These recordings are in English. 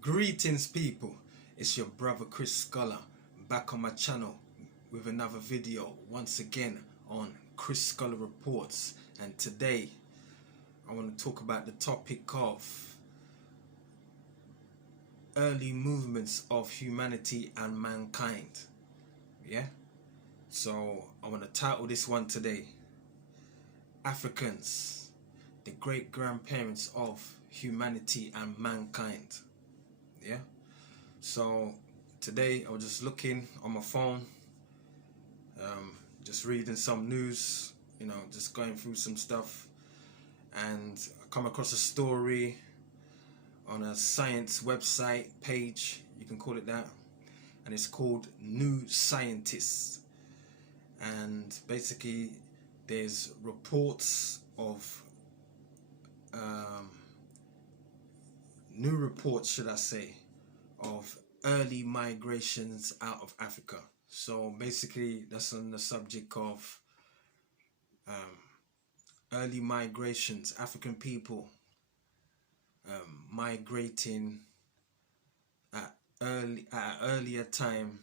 Greetings people, it's your brother Chris Scholar back on my channel with another video once again on Chris Scholar Reports, and today I want to talk about the topic of early movements of humanity and mankind. So I want to title this one today, Africans, the great grandparents of humanity and mankind. So today I was just looking on my phone, just reading some news, just going through some stuff, and I come across a story on a science website page, you can call it that, and it's called New Scientists. And basically there's reports of new reports, should I say, of early migrations out of Africa. So basically that's on the subject of early migrations, African people migrating at an earlier time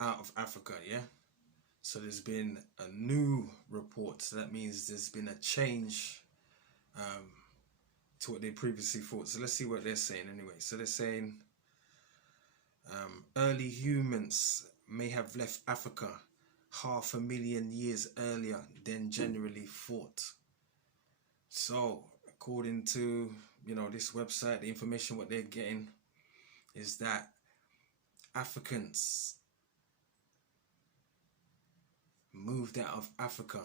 out of Africa. So there's been a new report, so that means there's been a change to what they previously thought. So let's see what they're saying anyway. So they're saying early humans may have left Africa 500,000 years earlier than generally thought. So according to this website, the information what they're getting is that Africans moved out of Africa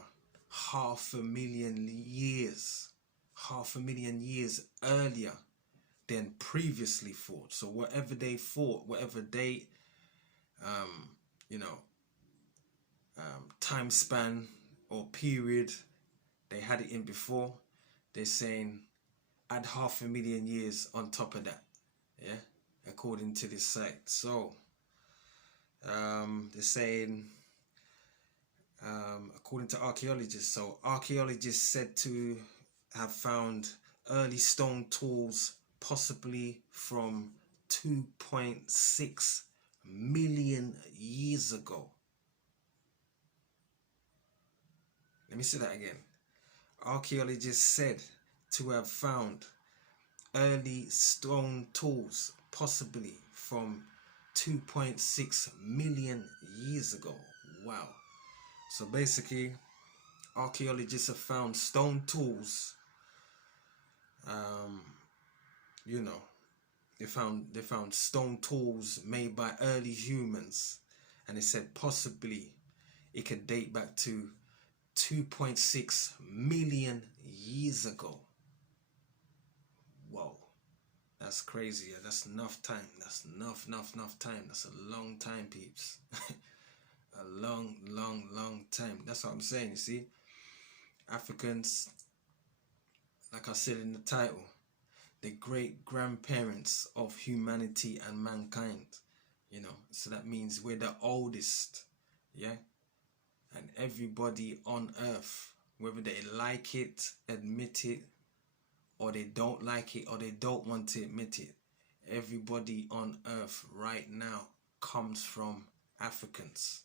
500,000 years earlier than previously thought. So whatever they thought, whatever they time span or period they had it in before, they're saying add 500,000 years on top of that, according to this site. So they're saying according to archaeologists, so archaeologists said to have found early stone tools possibly from 2.6 million years ago. Let me say that again. Archaeologists said to have found early stone tools possibly from 2.6 million years ago. Wow. So basically archaeologists have found stone tools. They found stone tools made by early humans, and they said possibly it could date back to 2.6 million years ago. Whoa, that's crazy. That's enough time. That's enough time. That's a long time, peeps. A long time. That's what I'm saying. You see, Africans, like I said in the title, the great grandparents of humanity and mankind. So that means we're the oldest, and everybody on earth, whether they like it, admit it, or they don't like it, or they don't want to admit it, everybody on earth right now comes from Africans.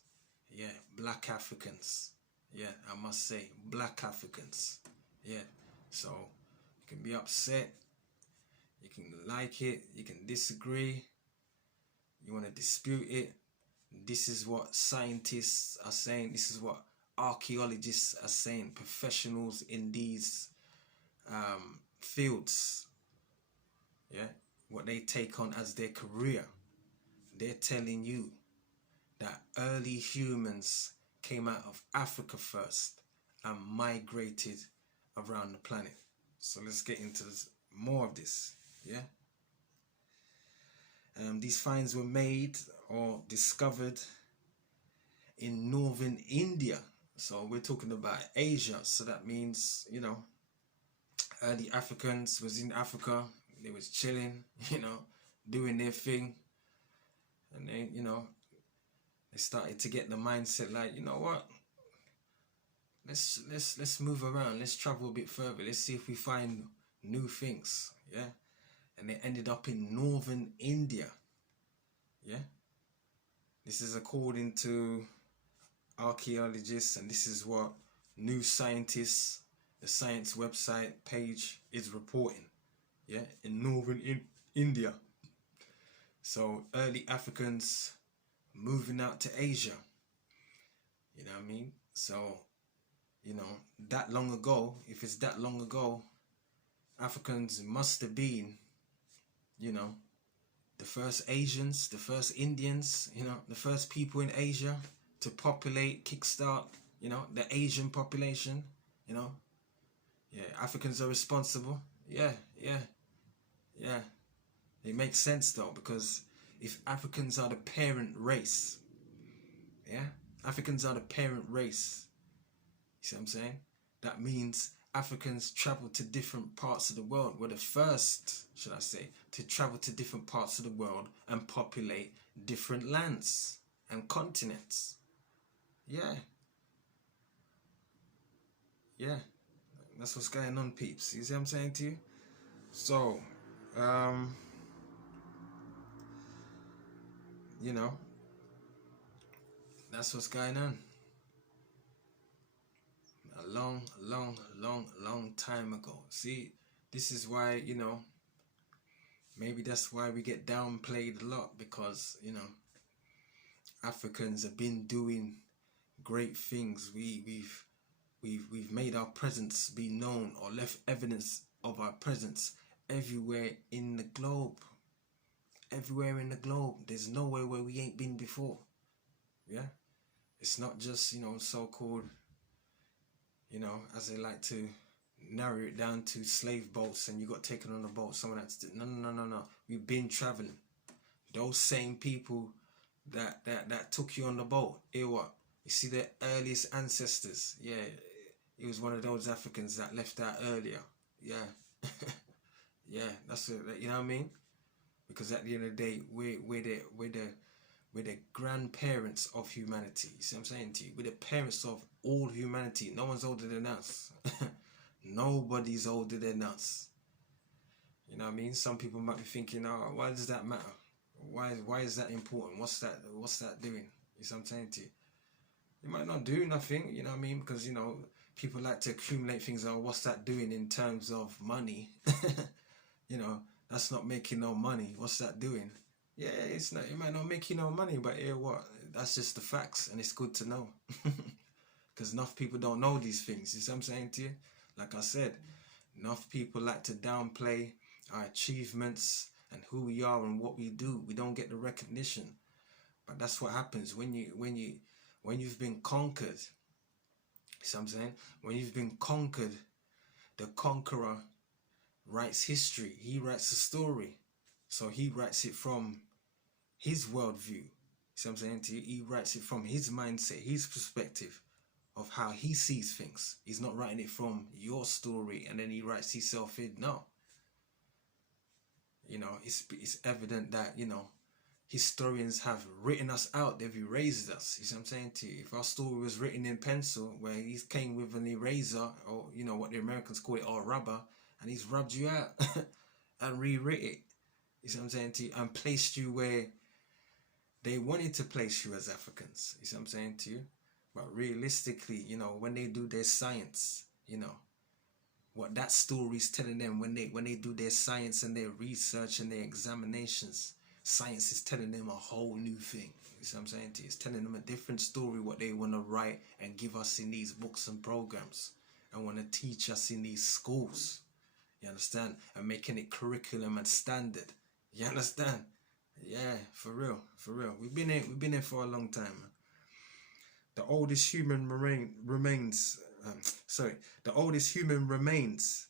Black Africans. I must say, black Africans. So you can be upset, you can like it, you can disagree, you want to dispute it. This is what scientists are saying. This is what archaeologists are saying. Professionals in these fields, what they take on as their career. They're telling you that early humans came out of Africa first and migrated around the planet. So let's get into more of this. These finds were made or discovered in northern India. So we're talking about Asia. So that means, early Africans was in Africa. They was chilling, doing their thing. And then, they started to get the mindset like, you know what? Let's move around. Let's travel a bit further. Let's see if we find new things. and they ended up in northern India. Yeah, this is according to archaeologists, and this is what New Scientist, the science website page, is reporting. Yeah, in northern India. So early Africans moving out to Asia. You know what I mean? So, you know, that long ago, if it's that long ago, Africans must have been, you know, the first Asians, the first Indians, you know, the first people in Asia to populate, kickstart, you know, the Asian population, you know. Yeah, Africans are responsible. Yeah, yeah, yeah. It makes sense though, because if Africans are the parent race, yeah, Africans are the parent race. You see what I'm saying? That means Africans travel to different parts of the world. Were the first, should I say, to travel to different parts of the world and populate different lands and continents. Yeah, yeah. That's what's going on, peeps. You see what I'm saying to you? So, um, you know, that's what's going on. A long time ago. See, this is why, you know, maybe that's why we get downplayed a lot, because, you know, Africans have been doing great things. We've made our presence be known, or left evidence of our presence everywhere in the globe. Everywhere in the globe. There's nowhere where we ain't been before. Yeah? It's not just, you know, so-called, you know, as they like to narrow it down to slave boats and you got taken on a boat. Someone had to do. No. We've been traveling. Those same people that took you on the boat. Hear what? You see the earliest ancestors. Yeah, he was one of those Africans that left out earlier. Yeah, yeah. That's it. You know what I mean? Because at the end of the day, we're the grandparents of humanity. You see what I'm saying to you? We're the parents of all humanity. No one's older than us. Nobody's older than us. You know what I mean? Some people might be thinking, oh, why does that matter? Why is that important? What's that doing? You see what I'm saying to you? You might not do nothing, you know what I mean? Because, you know, people like to accumulate things. Oh, what's that doing in terms of money? You know, that's not making no money. What's that doing? Yeah, it's not. It might not make you no money, but yeah, what? That's just the facts, and it's good to know. Because enough people don't know these things. You see what I'm saying to you? Like I said, enough people like to downplay our achievements and who we are and what we do. We don't get the recognition. But that's what happens when you've been conquered. You see what I'm saying? When you've been conquered, the conqueror writes history. He writes a story. So he writes it from his worldview. See what I'm saying to you? He writes it from his mindset, his perspective of how he sees things. He's not writing it from your story and then he writes himself in. No. You know, it's evident that, you know, historians have written us out. They've erased us. You see what I'm saying to you? If our story was written in pencil, where he came with an eraser, or, you know, what the Americans call it, or rubber, and he's rubbed you out and rewritten it. You see what I'm saying to you? And placed you where they wanted to place you as Africans. You see what I'm saying to you? But realistically, you know, when they do their science, you know, what that story's telling them, when they do their science and their research and their examinations, science is telling them a whole new thing. You see what I'm saying to you? It's telling them a different story, what they want to write and give us in these books and programs, and want to teach us in these schools. You understand? And making it curriculum and standard. You understand? Yeah, for real, for real. We've been here for a long time. The oldest human remains. The oldest human remains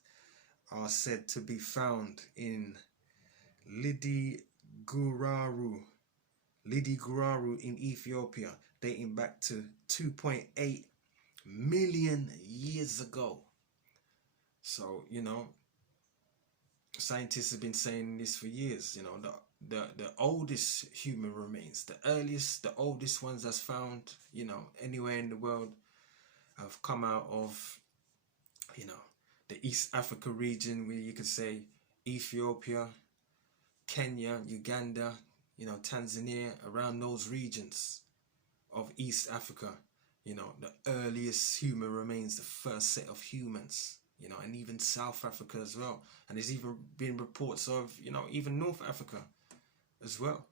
are said to be found in Lidiguraru in Ethiopia, dating back to 2.8 million years ago. So, you know, scientists have been saying this for years. You know, the oldest human remains, the oldest ones that's found, you know, anywhere in the world, have come out of, you know, the East Africa region, where you could say Ethiopia, Kenya, Uganda, you know, Tanzania, around those regions of East Africa, you know, the earliest human remains, the first set of humans, you know, and even South Africa as well. And there's even been reports of, you know, even North Africa as well,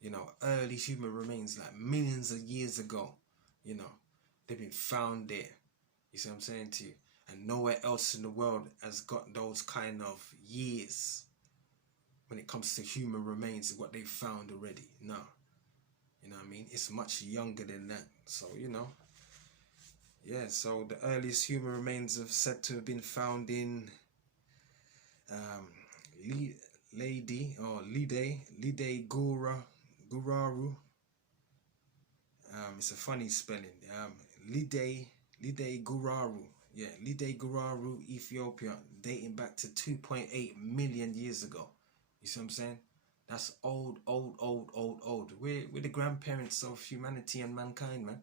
you know, early human remains like millions of years ago, you know, they've been found there. You see what I'm saying to you? And nowhere else in the world has got those kind of years when it comes to human remains, what they found already. No. You know what I mean? It's much younger than that. So, you know, yeah, so the earliest human remains are said to have been found in Lide Guraru. It's a funny spelling. Lide Guraru. Yeah, Lide Guraru, Ethiopia, dating back to 2.8 million years ago. You see what I'm saying? That's old. We're the grandparents of humanity and mankind, man.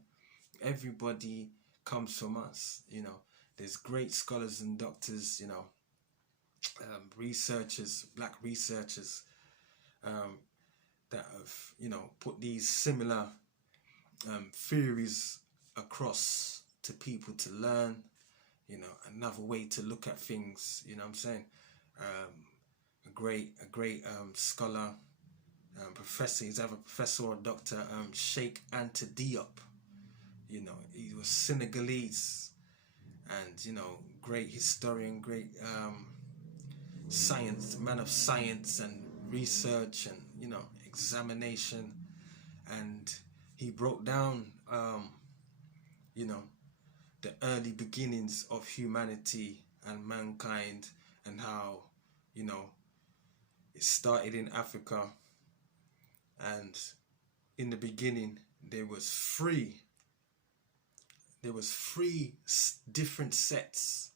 Everybody comes from us, you know. There's great scholars and doctors, you know, researchers, black researchers, that have, you know, put these similar theories across to people to learn, you know, another way to look at things, you know what I'm saying? A great scholar, professor, he's either professor or doctor, Sheikh Anta Diop. You know, he was Senegalese, and, you know, great historian, great man of science and research and, you know, examination. And he broke down, you know, the early beginnings of humanity and mankind, and how, you know, it started in Africa, and in the beginning there was three different sets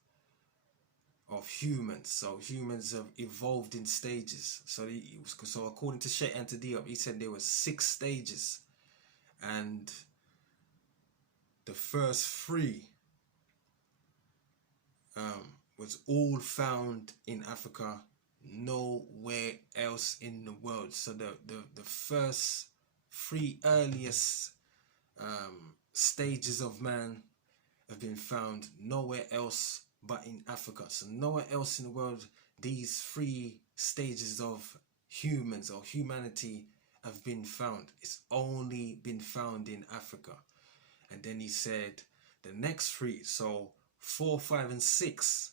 of humans. So humans have evolved in stages. So according to Sheikh Anta Diop, he said there were 6 stages, and the first 3 was all found in Africa, nowhere else in the world. So the first 3 earliest stages of man have been found nowhere else but in Africa. So nowhere else in the world these 3 stages of humans or humanity have been found. It's only been found in Africa. And then he said the next 3, so 4, 5, and 6,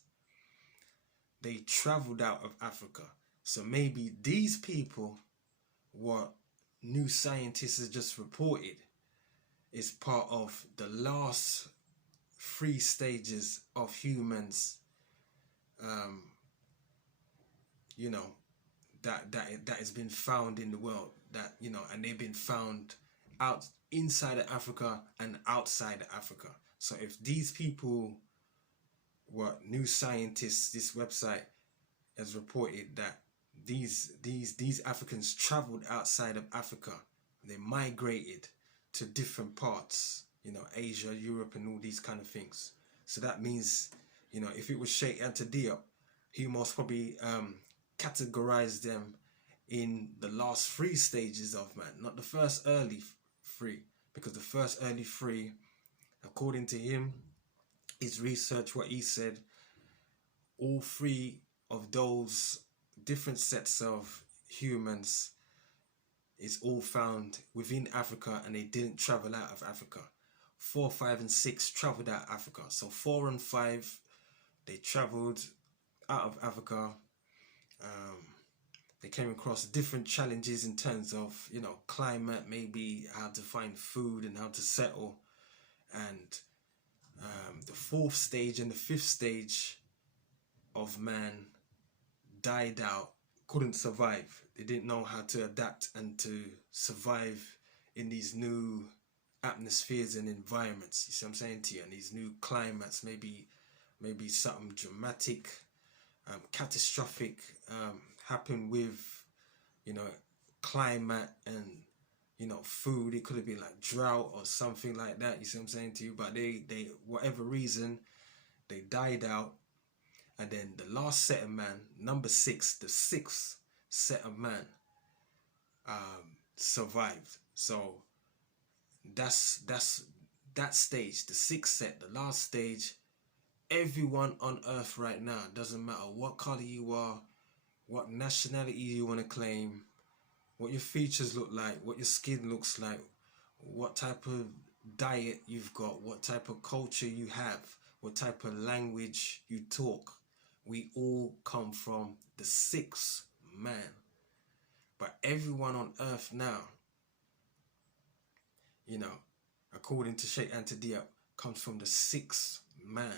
they traveled out of Africa. So maybe these people, what new scientists have just reported, is part of the last 3 stages of humans, you know, that has been found in the world, that, you know, and they've been found inside of Africa and outside of Africa. So if these people, what new scientists, this website has reported that these Africans traveled outside of Africa, they migrated to different parts, you know, Asia, Europe, and all these kind of things. So that means, you know, if it was Sheikh Anta Diop, he most probably categorized them in the last 3 stages of man, not the first early 3, because the first early 3, according to him, his research, what he said, all 3 of those different sets of humans is all found within Africa, and they didn't travel out of Africa. 4, 5, and 6 traveled out of Africa. So 4 and 5, they traveled out of Africa. They came across different challenges in terms of, you know, climate, maybe how to find food and how to settle. And the 4th stage and the 5th stage of man died out, couldn't survive. They didn't know how to adapt and to survive in these new atmospheres and environments. You see what I'm saying to you? And these new climates, maybe something dramatic, catastrophic happened with, you know, climate and, you know, food. It could have been like drought or something like that. You see what I'm saying to you? But they whatever reason, they died out. And then the last set of man, number 6, the 6th set of man, survived. So that's that stage, the sixth set, the last stage. Everyone on earth right now, doesn't matter what color you are, what nationality you want to claim, what your features look like, what your skin looks like, what type of diet you've got, what type of culture you have, what type of language you talk. We all come from the sixth man. But everyone on earth now, you know, according to Sheikh Anta Diop, comes from the sixth man,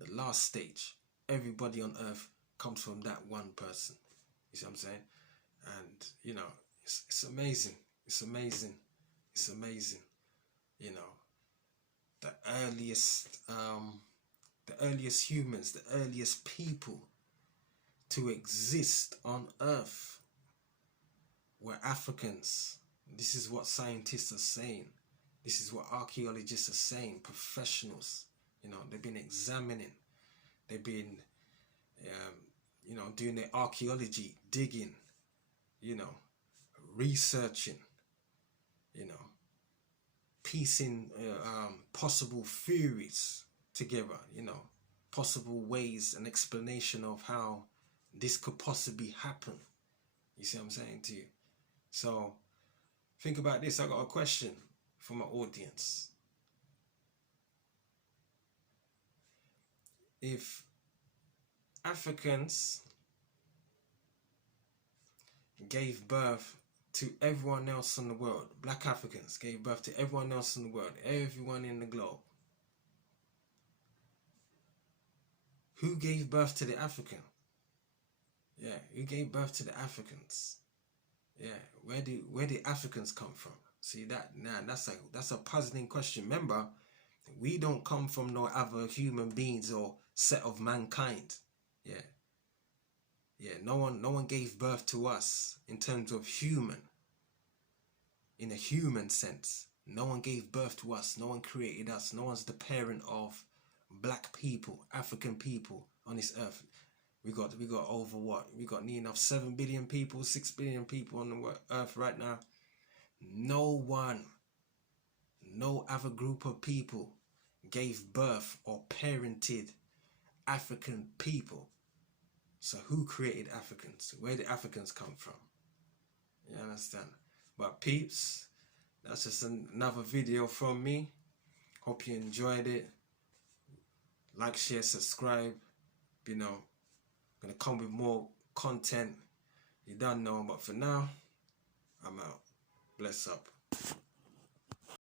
the last stage. Everybody on earth comes from that one person. You see what I'm saying? And, you know, it's amazing. It's amazing. It's amazing. You know, the earliest humans, the earliest people to exist on earth were Africans. This is what scientists are saying. This is what archaeologists are saying, professionals. You know, they've been examining, they've been, you know, doing their archaeology, digging, you know, researching, you know, piecing possible theories together, you know, possible ways and explanation of how this could possibly happen. You see what I'm saying to you? So think about this. I got a question for my audience. If Africans gave birth to everyone else in the world, black Africans gave birth to everyone else in the world, everyone in the globe, who gave birth to the African? Yeah, who gave birth to the Africans? Yeah, where did Africans come from? See that? Nah, that's a puzzling question. Remember, we don't come from no other human beings or set of mankind. Yeah. Yeah, no one gave birth to us in terms of human. In a human sense. No one gave birth to us. No one created us. No one's the parent of black people, African people on this earth. We got over what? We got near enough 7 billion people, 6 billion people on the earth right now. No one, no other group of people gave birth or parented African people. So who created Africans? Where did Africans come from? You understand? But peeps, that's just another video from me. Hope you enjoyed it. Like, share, subscribe. You know, gonna come with more content. You don't know, but for now, I'm out. Bless up.